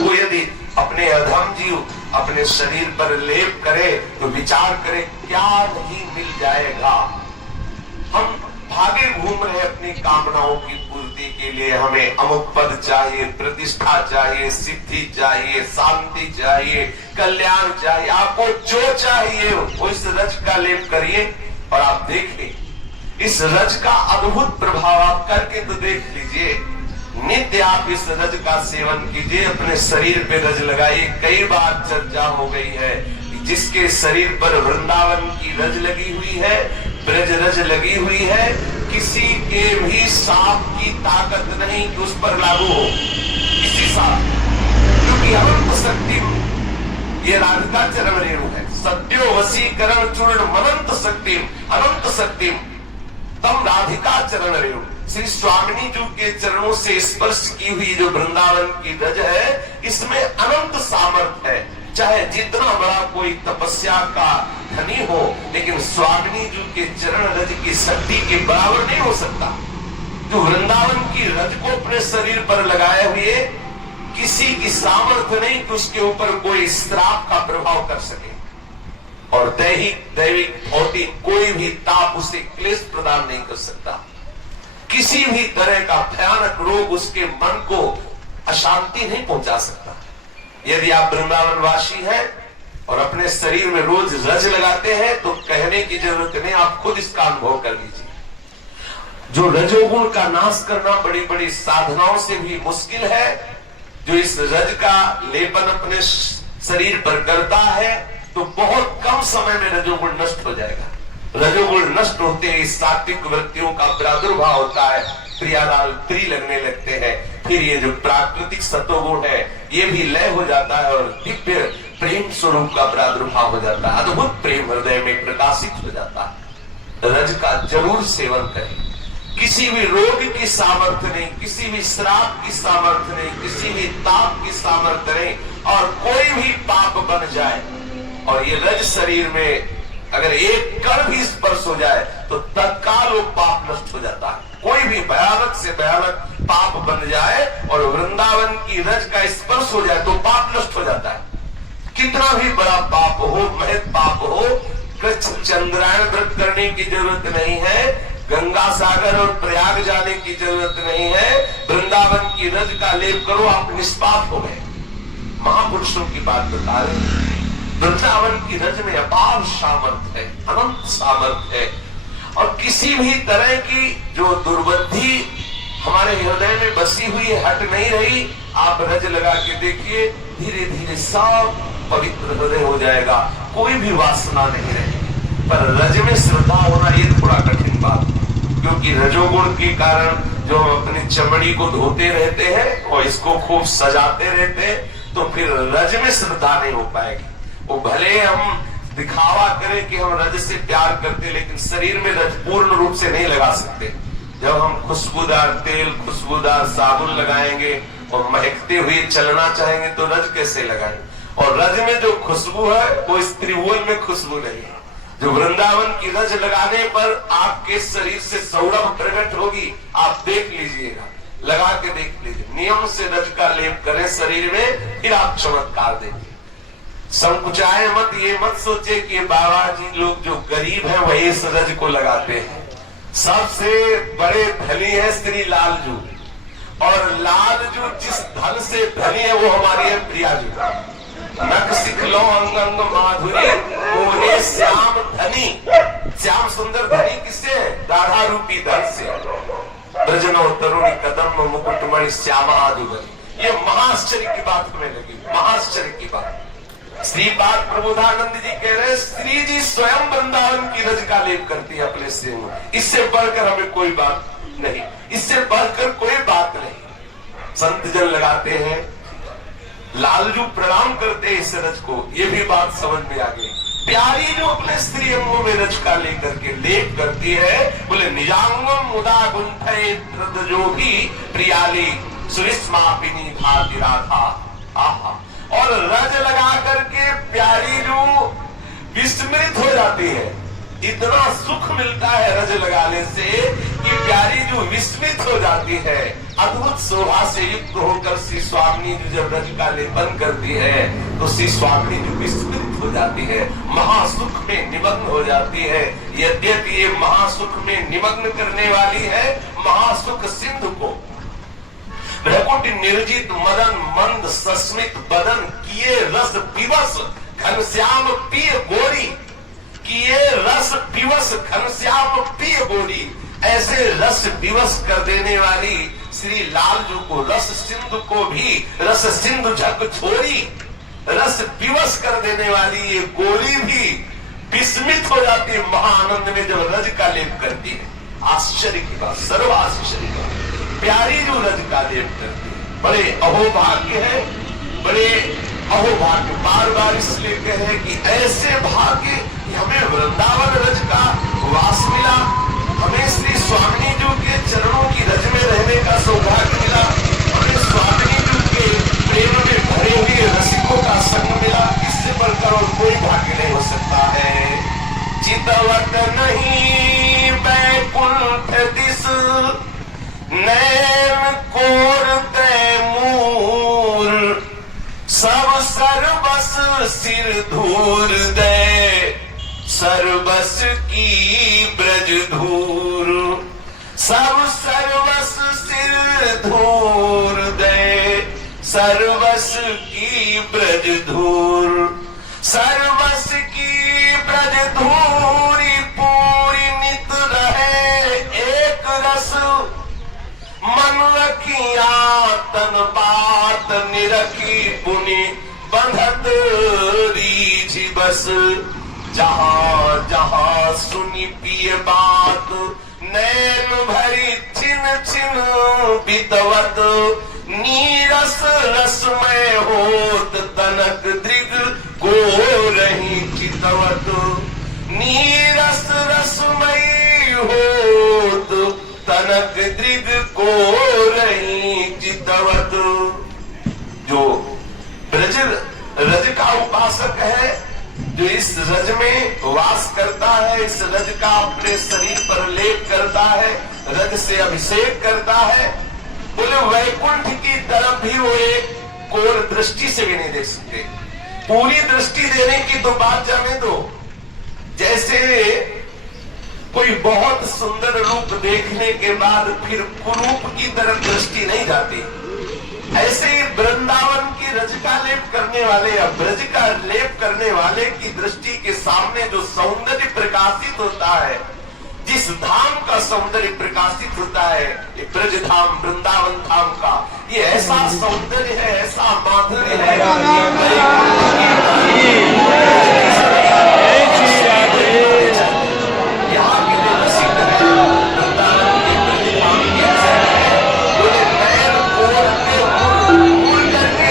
को यदि अपने अधम जीव अपने शरीर पर लेप करे तो विचार करे क्या नहीं मिल जाएगा। हम भागे घूम रहे अपनी कामनाओं की पूर्ति के लिए। हमें अमुक पद चाहिए, प्रतिष्ठा चाहिए, सिद्धि चाहिए, शांति चाहिए, कल्याण चाहिए। आपको जो चाहिए वो इस रज का लेप करिए और आप देखिए इस रज का अद्भुत प्रभाव आप करके तो देख लीजिए। नित्य आप इस रज का सेवन कीजिए, अपने शरीर पे रज लगाइए। कई बार चर्चा हो गई है जिसके शरीर पर वृंदावन की रज लगी हुई है, ब्रज रज लगी हुई है, किसी के भी सांप की ताकत नहीं कि उस पर लागू हो, किसी सांप, क्योंकि अनंत शक्ति ये राधिका चरण रेणु है। सत्यो वशीकरण चूर्ण मनंत शक्ति, अनंत शक्ति तम राधिका चरण रेणु। श्री स्वामिनी जी के चरणों से स्पर्श की हुई जो वृंदावन की रज है, इसमें अनंत सामर्थ्य है। चाहे जितना बड़ा कोई तपस्या का धनी हो, लेकिन स्वामिनी जी के चरण रज की शक्ति के बराबर नहीं हो सकता। जो वृंदावन की रज को अपने शरीर पर लगाए हुए किसी की सामर्थ्य नहीं कि उसके ऊपर कोई श्राप का प्रभाव कर सके, और दैविक भौतिक कोई भी ताप उसे क्लेश प्रदान नहीं कर सकता। किसी भी तरह का भयानक रोग उसके मन को अशांति नहीं पहुंचा सकता। यदि आप वृंदावन वासी हैं और अपने शरीर में रोज रज लगाते हैं तो कहने की जरूरत नहीं, आप खुद इसका अनुभव कर लीजिए। जो रजोगुण का नाश करना बड़ी बड़ी साधनाओं से भी मुश्किल है, जो इस रज का लेपन अपने शरीर पर करता है तो बहुत कम समय में रजोगुण नष्ट हो जाएगा। रजोगुण नष्ट होते ही सात्विक वृत्तियों का प्रादुर्भाव होता है, प्रियालाल प्रिय लगने लगते हैं। फिर ये जो प्राकृतिक सतोगुण है ये भी लय हो जाता है और दिव्य प्रेम स्वरूप का प्रादुर्भाव हो जाता है। अद्भुत प्रेम हृदय में प्रकाशित हो जाता है। रज का जरूर सेवन करें। किसी भी रोग की सामर्थ्य नहीं, किसी भी श्राप की सामर्थ्य नहीं, किसी भी ताप की सामर्थ्य नहीं, और कोई भी पाप बन जाए और ये रज शरीर में अगर एक कण भी स्पर्श हो जाए तो तत्काल वो पाप नष्ट हो जाता है। कोई भी भयानक से भयानक पाप बन जाए और वृंदावन की रज का स्पर्श हो जाए तो पाप नष्ट हो जाता है। कितना भी बड़ा पाप हो, महत पाप हो, कृष्ण चंद्रायण व्रत करने की जरूरत नहीं है, गंगा सागर और प्रयाग जाने की जरूरत नहीं है। वृंदावन की रज का लेप करो, आप निष्पाप हो गए। महापुरुषों की बात बता रहे। वृंदावन की रज में अपार सामर्थ्य है, अनंत सामर्थ्य है, और किसी भी तरह की जो दुर्बुद्धि हमारे हृदय में बसी हुई है हट नहीं रही। आप रज लगा के देखिए, धीरे धीरे सब पवित्र हृदय हो जाएगा, कोई भी वासना नहीं रहेगी। पर रज में श्रद्धा होना ये थोड़ा कठिन बात, क्योंकि रजोगुण के कारण जो हम अपनी चमड़ी को धोते रहते हैं और इसको खूब सजाते रहते हैं, तो फिर रज में श्रद्धा नहीं हो पाएगी। वो भले हम दिखावा करें कि हम रज से प्यार करते, लेकिन शरीर में रज पूर्ण रूप से नहीं लगा सकते। जब हम खुशबूदार तेल, खुशबूदार साबुन लगाएंगे और महकते हुए चलना चाहेंगे तो रज कैसे लगाएं? और रज में जो खुशबू है वो इस त्रिभुवन में खुशबू नहीं है। जो वृंदावन की रज लगाने पर आपके शरीर से सौरभ प्रकट होगी, आप देख लीजिएगा, लगा के देख लीजिए। नियम से रज का लेप करें शरीर में, फिर आप चमत्कार देंगे। संकुचाए मत, ये मत सोचे कि बाबा जी लोग जो गरीब हैं वही इस रज को लगाते हैं। सबसे बड़े धनी है श्री लालजू, और लालजू जिस धन से धनी है वो हमारी है प्रियाजू। नख सिखलो अंग अंग माधुरी मोहे श्याम धनी। श्याम सुंदर धनी किससे है? दाढ़ा रूपी धन से। ब्रजनो तरुणी कदम मुकुटमणि श्यामा आदुबली। ये महाआश्चर्य की बात हमें लगी, महाआश्चर्य की बात। श्रीपाद प्रबोधानंद जी कह रहे, श्री जी स्वयं वृंदावन की रज का लेप करती है अपने सिर में। इससे बढ़कर हमें कोई बात नहीं, इससे बढ़कर कोई बात नहीं। संत जन लगाते हैं, लालजू प्रणाम करते हैं इस रज को, ये भी बात समझ में आ गई। प्यारी जो अपने स्त्री अंगों में रज का लेकर के लेप करती है, बोले निजांगम मुदा गुंठे जोगी प्रियाली सुरिस्मापिनी भाति राधा। आहा, और रज लगा करके प्यारी जो विस्मृत हो जाती है। इतना सुख मिलता है रज लगाने से कि प्यारी जो विस्मित हो जाती है। अद्भुत शोभा से युक्त होकर श्री स्वामिनी जी जब रज का लेपन करती है तो श्री स्वामिनी जी विस्मित हो जाती है, महासुख में निमग्न हो जाती है। यद्यपि ये महासुख में निमग्न करने वाली है, महासुख सिंधु को भ्रकुट निर्जित मदन मंद सस्मित बदन किए रस पिवस घनश्याम पिय गोरी, किए रस पिवस घनश्याम पिय गोरी। ऐसे रस विवश कर देने वाली श्री लालजू को, रस सिंधु को भी रस सिंधु झक छोड़ी, रस विवश कर देने वाली ये गोरी भी विस्मित हो जाती है महाआनंद में जब रज का लेप करती है। आश्चर्य की बात, सर्वाश्चर्य की बात, प्यारी जो रज का लेप करती है। बड़े अहोभाग्य है, बड़े अहोभाग्य। बार बार इसलिए कहे कि ऐसे भाग्य कि हमें वृंदावन रज का वास मिला, हमें श्री स्वामिनी जी के चरणों की रज में रहने का सौभाग्य मिला, हमें स्वामिनी जी के प्रेम में भरे हुए रसिकों का संग मिला। इससे बढ़कर और कोई भाग्य नहीं हो सकता है। चितवत नहीं बैकुंठ दिस नैन कोरते मूर, सब सर्वस सिर धूर दे सर्वस की ब्रज धूर, सब सर्वस सिर धूर दे सर्वस की ब्रज धूर, सर्वस की ब्रज धूरी पूरी नित रहे एक रस, मन रखिया तन बात निरखी पुनि बंधत रीझ बस, जहां जहां सुनी पिय बात नैन भरी छिन छिन बितवत, नीरस रसमय होत तनक दृग गो रही चितवत, नीरस रसमय होत तनक दृग को रही चितवत। जो ब्रज रज का उपासक है, जो इस रज में वास करता है, इस रज का अपने शरीर पर लेप करता है, रज से अभिषेक करता है, बोले वैकुंठ की तरफ भी वो एक कोर दृष्टि से भी नहीं देख सकते। पूरी दृष्टि देने की तो बात जाने दो, जैसे कोई बहुत सुंदर रूप देखने के बाद फिर कुरूप की तरफ दृष्टि नहीं जाती, ऐसे ही वृंदावन की रज का लेप करने वाले या ब्रज का लेप करने वाले की दृष्टि के सामने जो सौंदर्य प्रकाशित होता है, जिस धाम का सौंदर्य प्रकाशित होता है, ये ब्रज धाम वृंदावन धाम का, ये ऐसा सौंदर्य है, ऐसा माधुर्य है। यहाँ के जो रसिक है वृंदावन के ब्रज धाम के, बोले नैन कोर के मूल करके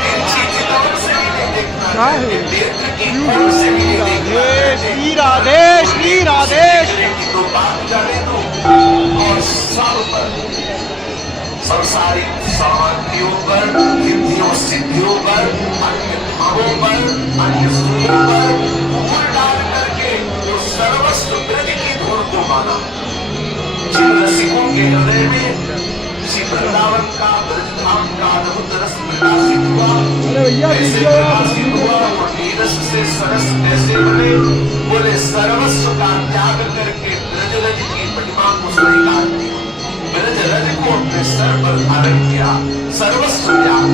तिरछी चितवन से भी नहीं देखना, नेत्र की कोर से भी नहीं देखना। श्री राधे श्री राधे तो बात जाने दो, और सब पर संसारिक सामग्रियों पर, सिद्धियों सिद्धियों पर, अन्य भावों पर, अन्य सुखों पर धूल डाल करके जो सर्वस्व ब्रज की धूल को माना। जिन रसिकों के हृदय में श्री वृंदावन का ब्रज धाम का अद्भुत रस प्रकाशित हुआ, कैसे प्रकाशित हुआ, और नीरस से सरस कैसे बने, बोले सर्वस्व का त्याग करके ब्रज रज की महिमा को स्वीकार किया, ब्रज रज को अपने सर पर धारण किया, सर्वस्व त्याग।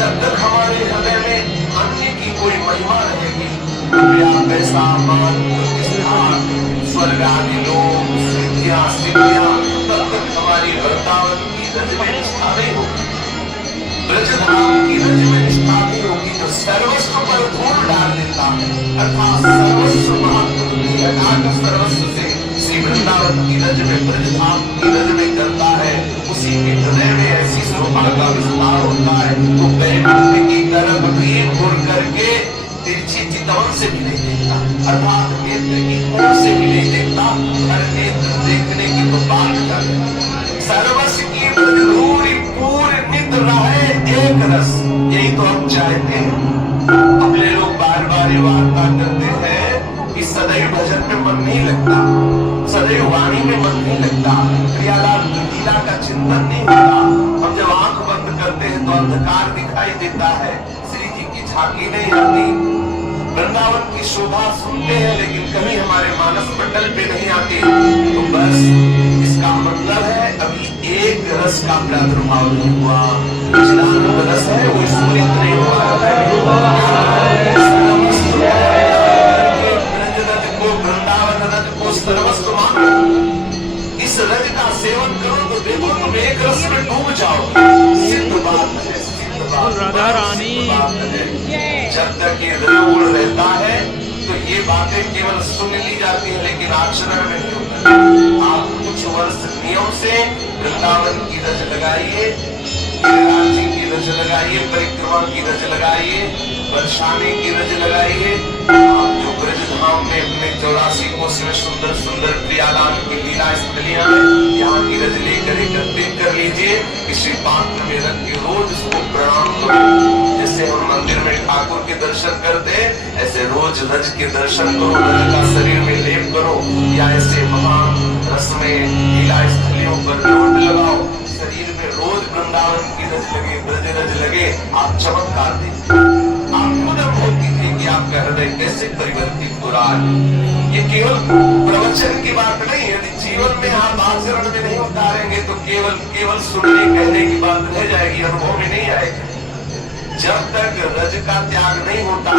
जब तक हमारे हृदय में अन्य की कोई महिमा रहेगी, पैसा मान प्रतिष्ठा स्वर्ग आदि लोग सिद्धियां सिद्धियां, तब तक हमारी वृंदावन की रज में निष्ठा नहीं होगी, ब्रज धाम की रज में निष्ठा नहीं होगी। जो सर्वस्व पर धूल डाल देता है, अर्थात सर्वस्व महत्व हटाकर सर्वस्व से श्री वृंदावन की रज में, ब्रज धाम की रज में करता है, उसी के हृदय में ऐसी शोभा का विस्तार होता है। तो वैकुंठ की तरफ भी मुड़ करके तिरछी चितवन से भी अर्थात नेत्र की कोण से भी नहीं देखता, हर नेत्र देखने की तो बात कर। सर्वस की बदलूरी पूर्ण नित रहे एक रस, यही तो हम चाहते हैं। अपने लोग बार बार ये वार्ता करते हैं कि सदैव भजन में मन नहीं लगता, सदैव वाणी में मन नहीं लगता, प्रियालाल लीला का चिंतन नहीं होता। हम जब आंख बंद करते हैं तो अंधकार दिखाई देता है, श्री जी की झांकी नहीं आती, वृंदावन की शोभा सुनते हैं लेकिन कभी हमारे मानस मंडल पे नहीं आती। तो बस इसका मतलब है अभी एक रस का प्रादुर्भाव नहीं हुआ, चिदानंद रस है वो स्फुरित नहीं हुआ है। वृंदावन रज को सर्वस्व मानो, इस रज का सेवन करो तो देखो तुम एक रस में डूब जाओ। सिद्ध बात है, सिद्ध बात, राधा रानी। जब तक ये रजोगुण रहता है तो ये बातें केवल सुन ली जाती है लेकिन आचरण में नहीं होता। आप कुछ वर्ष नियम से वृंदावन की रज लगाइए, गिरिराज जी की रज लगाइए, परिक्रमा की रज लगाइए, बरसाने की रज लगाइए। आप जो ब्रज धाम में अपने 84 कोस में सुंदर सुंदर प्रियालाल की लीला स्थलियां हैं, यहाँ की रज लेकर एकत्रित कर लीजिए, किसी पात्र में रख के रोज उसको प्रणाम करो। जैसे हम मंदिर में ठाकुर के दर्शन करते हैं ऐसे रोज रज के दर्शन करो, रज का शरीर में लेप करो, या ऐसे महान रस में लीला स्थलियों पर लोट लगाओ, शरीर में रोज वृंदावन की रज लगे, ब्रज रज लगे, आप चमत्कार देखिए। आप खुद अनुभव कीजिए कि आपका हृदय कैसे परिवर्तित हो रहा है। ये केवल प्रवचन की बात नहीं है, यदि जीवन में आप आचरण में नहीं उतारेंगे तो केवल केवल सुनने कहने की बात रह जाएगी, अनुभव में नहीं आएगी। जब तक रज का त्याग नहीं होता